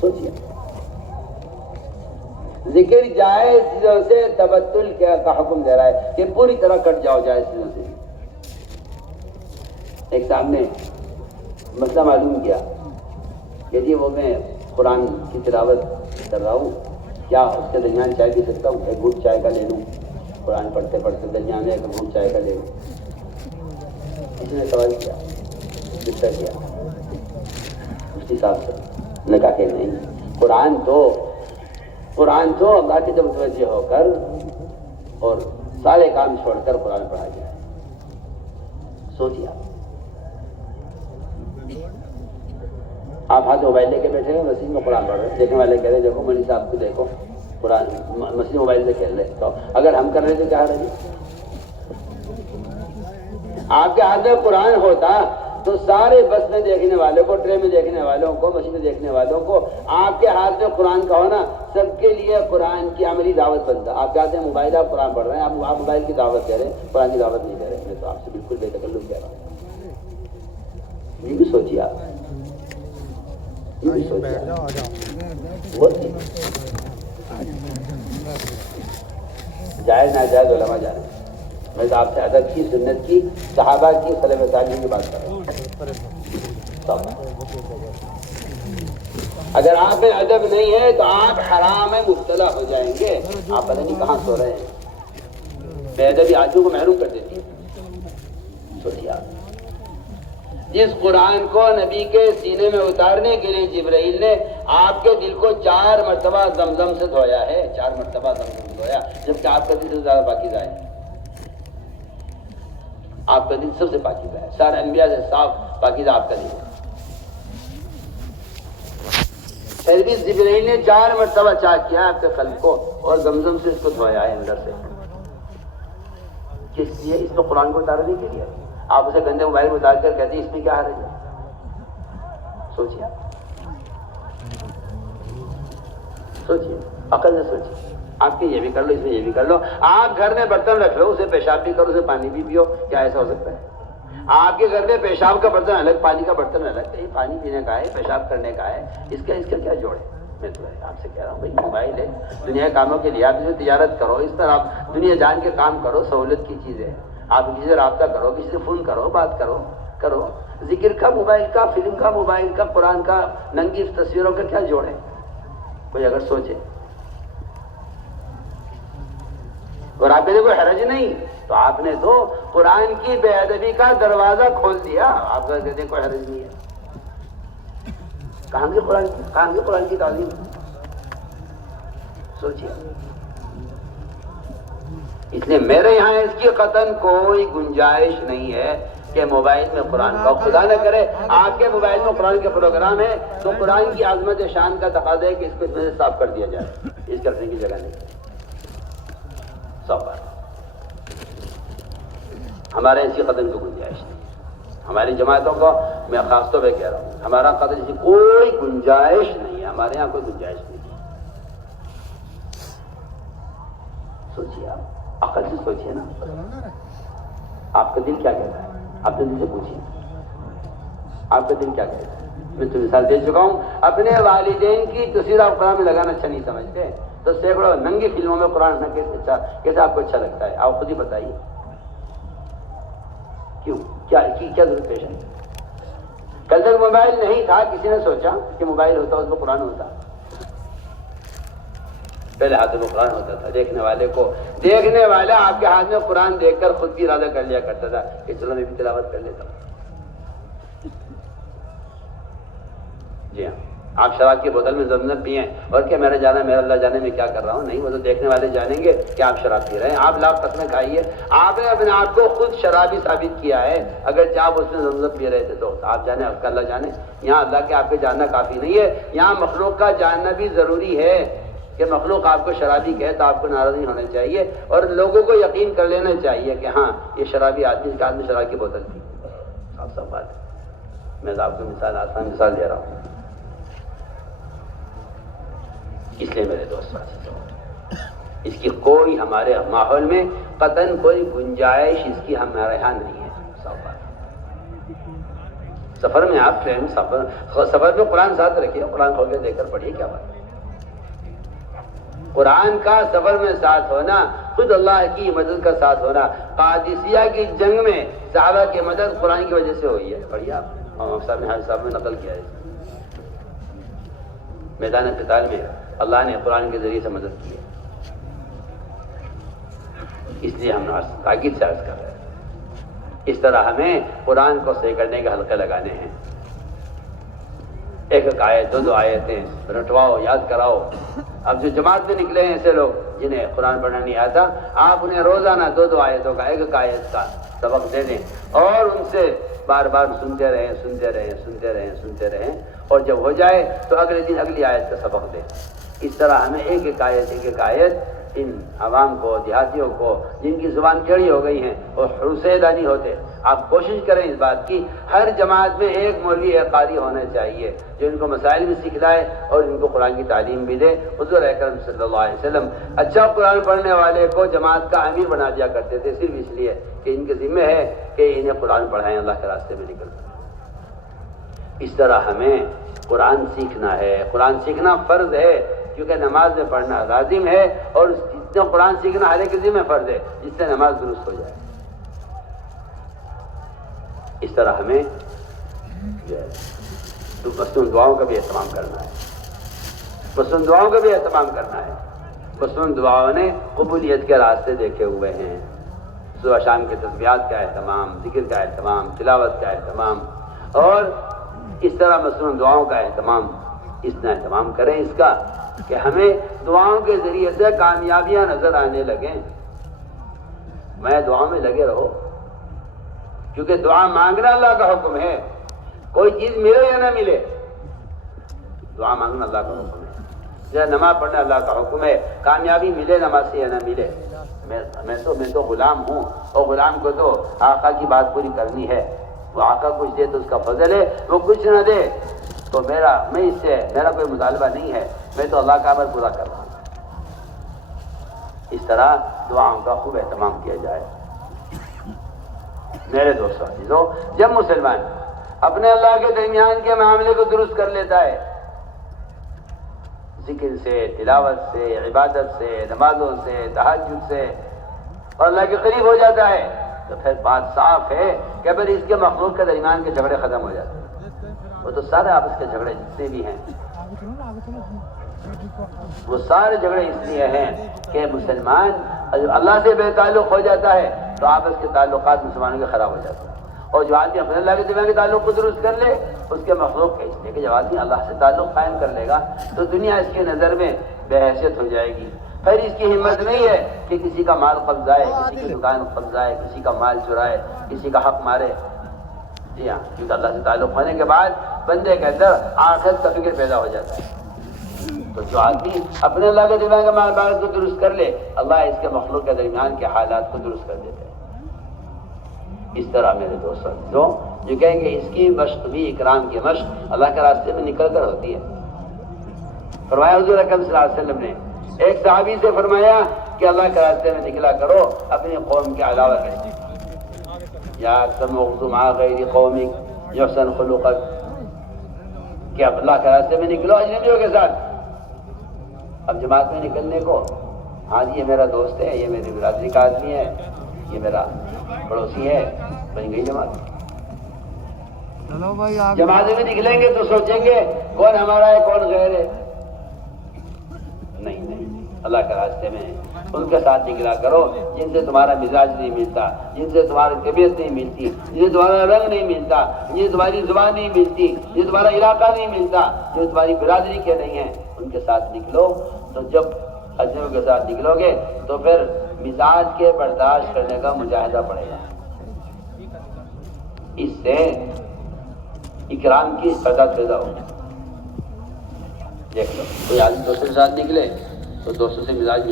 سوچیے، ذکر جائز چیزوں سے تبتل کا حکم دے رہا ہے کہ پوری طرح کٹ جاؤ جائز چیزوں سے۔ ایک صاحب نے مسئلہ معلوم کیا کہ جی وہ میں قرآن کی تلاوت کر رہا ہوں، کیا اس کے درمیان چائے پی سکتا ہوں؟ ایک گھونٹ چائے کا لے لوں، قرآن پڑھتے پڑھتے درمیان میں ایک گھونٹ چائے کا لے لوں۔ کسی نے سوال کیا، کس طرح کیا؟ مفتی صاحب سے نے کہا کہ نہیں، قرآن تو اللہ کی طرف متوجہ ہو کر اور سارے کام چھوڑ کر قرآن پڑھا جائے۔ سوچیے آپ ہاتھ موبائل لے کے بیٹھے ہیں، مسجد میں قرآن پڑھ رہے ہیں، دیکھنے والے کہہ رہے دیکھو مولوی صاحب کو دیکھو قرآن مسجد موبائل سے کھیل رہے، تو اگر ہم کر رہے تو کیا رہے؟ آپ کے ہاتھ میں قرآن ہوتا تو سارے بس میں دیکھنے والوں کو، ٹرین میں دیکھنے والوں کو، مسجد میں دیکھنے والوں کو آپ کے ہاتھ میں قرآن کا ہونا سب کے لیے قرآن کی عملی دعوت بنتا۔ آپ کہتے ہیں موبائل آپ قرآن پڑھ رہے ہیں، آپ موبائل کی دعوت دے رہے ہیں، قرآن کی دعوت نہیں دے رہے۔ میں تو آپ سے بالکل بے تکلف کہہ رہا ہوں، یہ بھی سوچیے آپ، یہ بھی سوچیے جائز ناجائز علماء جانے۔ میں تو آپ سے ادب کی، سنت کی، صحابہ کی، سلف صالحین کی بات کر رہا ہوں۔ اگر آپ میں ادب نہیں ہے تو آپ حرام میں مبتلا ہو جائیں گے۔ آپ پتہ نہیں کہاں سو رہے ہیں، بے ادبی آدمیوں کو محروم کر دیتی ہے۔ سوچیے آپ، جس قرآن کو نبی کے سینے میں اتارنے کے لیے جبرائیل نے آپ کے دل کو 4 مرتبہ زمزم سے دھویا ہے، 4 مرتبہ زمزم سے دھویا، جبکہ آپ کا دل سے زیادہ پاکیزہ ہے۔ آپ کا دل سب سے پاکیزہ ہے، سارے انبیاء سے صاف پاکیزہ آپ کا دل ہے۔ پھر بھی جبرائیل نے 4 مرتبہ چاک کیا آپ کے قلب کو اور زمزم سے اس کو دھویا ہے اندر سے۔ کس لیے؟ اس کو قرآن کو اتارنے کے لیے۔ آپ اسے گندے موبائل میں اتار کر کہتے ہیں اس میں کیا حرج ہے؟ سوچیے، سوچیے، عقل سے سوچیے۔ آپ کے یہ بھی کر لو، اس میں یہ بھی کر لو۔ آپ گھر میں برتن رکھ لو، اسے پیشاب بھی کرو، اسے پانی بھی پیو، کیا ایسا ہو سکتا ہے؟ آپ کے گھر میں پیشاب کا برتن الگ، پانی کا برتن الگ، یہ پانی پینے کا ہے، پیشاب کرنے کا ہے، اس کا کیا جوڑ ہے؟ میں تو آپ سے کہہ رہا ہوں بھائی موبائل ہے، دنیا کے کاموں کے لیے آپ اس میں تجارت کرو، اس پر آپ دنیا جان کے کام کرو، سہولت کی چیز ہے۔ آپ کسی سے رابطہ کرو، کسی سے فون کرو، بات کرو۔ ذکر کا موبائل کا، فلم کا موبائل کا، قرآن کا، ننگی تصویروں کا کیا جوڑ ہے؟ کوئی اگر سوچے، اور آپ نے کوئی حرج نہیں تو آپ نے تو قرآن کی بے ادبی کا دروازہ کھول دیا۔ آپ کہتے ہیں کوئی حرج نہیں ہے، کہاں کی قرآن کی تعلیم؟ سوچیے، اس لیے میرے یہاں اس کی قطعاً کوئی گنجائش نہیں ہے کہ موبائل میں قرآن کا، خدا نہ کرے آپ کے موبائل میں قرآن کے پروگرام ہے تو قرآن کی عظمت شان کا تقاضا ہے کہ اس کو اس میں سے صاف کر دیا جائے، اس کرنے کی جگہ نہیں۔ ہمارے اسی قدر کی گنجائش نہیں، ہماری جماعتوں کو میں خاص طور پہ کہہ رہا ہوں، ہمارا قدر اسی کوئی گنجائش نہیں ہے، ہمارے یہاں کوئی گنجائش نہیں۔ سوچیے آپ، عقل سے سوچیے نا، آپ کا دل کیا کہتا ہے؟ اپنے دل سے پوچھیے، آپ کا دل کیا کہتا ہے؟ میں تو مثال دے چکا ہوں، اپنے والدین کی تصویر آپ قرآن میں لگانا اچھا نہیں سمجھتے تو سینکڑوں ننگی فلموں میں قرآن کیسے آپ کو اچھا لگتا ہے؟ آپ خود ہی بتائیے، کیوں؟ کیا ضرورت پیش ہے؟ کل تک موبائل نہیں تھا، کسی نے سوچا کہ موبائل ہوتا اس میں قرآن ہوتا؟ پہلے ہاتھ میں قرآن ہوتا تھا، دیکھنے والا آپ کے ہاتھ میں قرآن دیکھ کر خود بھی ارادہ کر لیا کرتا تھا کہ چلو میں بھی تلاوت کر لیتا ہوں۔ جی ہاں، آپ شراب کی بوتل میں زمزم پیئیں اور کیا میرا اللہ جانے میں کیا کر رہا ہوں؟ نہیں، وہ تو دیکھنے والے جانیں گے کہ آپ شراب پی رہے ہیں۔ آپ لاکھ قسمیں کھائیے، آپ نے اپنے آپ کو خود شرابی ثابت کیا ہے، اگر آپ اس میں زمزم پی رہے تھے تو آپ جانے، آپ کا اللہ جانے۔ یہاں اللہ کے آپ کے جاننا کافی نہیں ہے، یہاں مخلوق کا جاننا بھی ضروری ہے کہ مخلوق آپ کو شرابی کہے تو آپ کو ناراض نہیں ہونا چاہیے اور لوگوں کو یقین کر لینا چاہیے کہ ہاں یہ شرابی آدمی، اس کے ہاتھ میں شراب کی بوتل تھی۔ سب بات ہے، میں آپ کو مثال، آسان مثال دے رہا ہوں۔ اس لیے میرے دوست اس کی کوئی ہمارے ماحول میں قطعاً کوئی گنجائش اس کی ہمارے یہاں نہیں ہے۔ سب بات سفر میں آپ ٹرین سفر میں قرآن ساتھ رکھیے، قرآن کھول کے دیکھ کر پڑھیے، کیا بات ہے۔ قرآن کا سفر میں ساتھ ہونا، خود اللہ کی مدد کا ساتھ ہونا۔ قادسیہ کی جنگ میں صحابہ کی مدد قرآن کی وجہ سے ہوئی ہے، پڑھیے آپ، امام صاحب نے حاجی صاحب نے نقل کیا ہے۔ میدان قتال میں اللہ نے قرآن کے ذریعے سے مدد کی ہے، اس لیے ہم تاکید سے عرض کر رہے ہیں۔ اس طرح ہمیں قرآن کو صحیح کرنے کے حلقے لگانے ہیں، ایک ایک آیت، دو آیتیں رٹواؤ، یاد کراؤ۔ اب جو جماعت میں نکلے ہیں ایسے لوگ جنہیں قرآن پڑھنا نہیں آتا، آپ انہیں روزانہ دو آیتوں کا، ایک ایک آیت کا سبق دے دیں اور ان سے بار بار سنتے رہیں، اور جب ہو جائے تو اگلے دن اگلی آیت کا سبق دیں۔ اس طرح ہمیں ایک ایک آیت ان عوام کو، دیہاتیوں کو جن کی زبان ٹیڑھی ہو گئی ہیں اور حروف ادا نہیں ہوتے، آپ کوشش کریں اس بات کی، ہر جماعت میں ایک مولوی ایک قاری ہونا چاہیے جو ان کو مسائل بھی سکھلائے اور ان کو قرآن کی تعلیم بھی دے۔ حضور اکرم صلی اللہ علیہ وسلم اچھا قرآن پڑھنے والے کو جماعت کا امیر بنا دیا کرتے تھے، صرف اس لیے کہ ان کے ذمہ ہے کہ انہیں قرآن پڑھائیں، اللہ کے راستے میں نکل کر۔ اس طرح ہمیں قرآن سیکھنا ہے، قرآن سیکھنا فرض ہے، کیونکہ نماز میں پڑھنا لازم ہے، اور جتنا قرآن سیکھنا ہر ایک کے ذمہ فرض ہے، جس سے نماز درست ہو جائے۔ اس طرح ہمیں مصنون دعاؤں کا بھی اہتمام کرنا ہے، مصنون دعاؤں کا بھی اہتمام کرنا ہے۔ مصنون دعاؤں نے قبولیت کے راستے دیکھے ہوئے ہیں، صبح شام کے تسبیحات کا اہتمام، ذکر کا اہتمام، تلاوت کا اہتمام، اور اس طرح مصنون دعاؤں کا اہتمام کریں اس کا کہ ہمیں دعاؤں کے ذریعے سے کامیابیاں نظر آنے لگیں۔ میں دعاؤں میں لگے رہو، کیونکہ دعا مانگنا اللہ کا حکم ہے، کوئی چیز ملے یا نہ ملے، دعا مانگنا اللہ کا حکم ہے، جیسے نماز پڑھنا اللہ کا حکم ہے، کامیابی ملے نماز سے یا نہ ملے۔ میں تو غلام ہوں، اور غلام کو تو آقا کی بات پوری کرنی ہے، وہ آقا کچھ دے تو اس کا فضل ہے، وہ کچھ نہ دے تو میں اس سے میرا کوئی مطالبہ نہیں ہے، میں تو اللہ کا امر پورا کر رہا ہوں۔ اس طرح دعاؤں کا خوب اہتمام کیا جائے۔ میرے دوستوں عزیزو، جب مسلمان اپنے اللہ کے درمیان کے معاملے کو درست کر لیتا ہے، ذکر سے، تلاوت سے، عبادت سے، نمازوں سے، تہجد سے، اور اللہ کے قریب ہو جاتا ہے، تو پھر بات صاف ہے کہ پھر اس کے مخلوق کے درمیان کے جھگڑے ختم ہو جاتے ہیں۔ وہ تو سارے آپس کے جھگڑے جتنے بھی ہیں، وہ سارے جھگڑے اس لیے ہیں کہ مسلمان اللہ سے بے تعلق ہو جاتا ہے تو آپس کے تعلقات مسلمانوں کے خراب ہو جاتے ہیں، اور جو آدمی اپنے اللہ کے درمیان کے تعلق کو درست کر لے اس کے مخلوق کے، اس لیے کہ جب آدمی اللہ سے تعلق قائم کر لے گا تو دنیا اس کی نظر میں بے حیثیت ہو جائے گی، پھر اس کی ہمت نہیں ہے کہ کسی کا مال قبضائے، کسی کی دکان قبضائے، کسی کا مال چرائے، کسی کا حق مارے۔ جی ہاں، کیونکہ اللہ سے تعلق ہونے کے بعد بندے کے اندر آخرت کا فکر پیدا ہو جاتا ہے۔ تو جو آدمی اپنے اللہ کے درمیان کے معاملات کو درست کر لے، اللہ اس کے مخلوق کے درمیان کے حالات کو درست کر دیتے ہیں۔ اس طرح میرے دوستوں جو کہیں گے اس کی مشق بھی اکرام کی مشق اللہ کے راستے میں نکل کر ہوتی ہے۔ فرمایا حضور اکرم صلی اللہ علیہ وسلم نے ایک صحابی سے فرمایا کہ اللہ کے راستے میں نکلا کرو اپنی قوم کے علاوہ کہیں، یا تمغض مع غیر قومک یحسن خلقک، کہ اب اللہ کے راستے میں نکلو اجنبیوں کے ساتھ۔ اب جماعت میں نکلنے کو، ہاں جی یہ میرا دوست ہے، یہ میری برادری کا آدمی ہے، یہ میرا پڑوسی ہے، بن گئی جماعت۔ جماعت میں نکلیں گے تو سوچیں گے کون ہمارا ہے کون غیر ہے، نہیں، اللہ کے راستے میں ان کے ساتھ نکلا کرو جن سے تمہارا مزاج نہیں ملتا، جن سے تمہاری طبیعت نہیں ملتی، جن سے تمہارا رنگ نہیں ملتا، جن سے تمہاری زبان نہیں ملتی، جن سے تمہارا علاقہ نہیں ملتا، جو تمہاری برادری کے نہیں ہیں، ان کے ساتھ نکلو۔ تو جب اجنبیوں کے ساتھ نکلو گے تو پھر مزاج کے برداشت کرنے کا مجاہدہ پڑے گا، اس سے اکرام کی فضا پیدا ہوگی۔ دیکھ لو کوئی آدمی دوستوں کے ساتھ نکلے تو دوستوں سے مزاج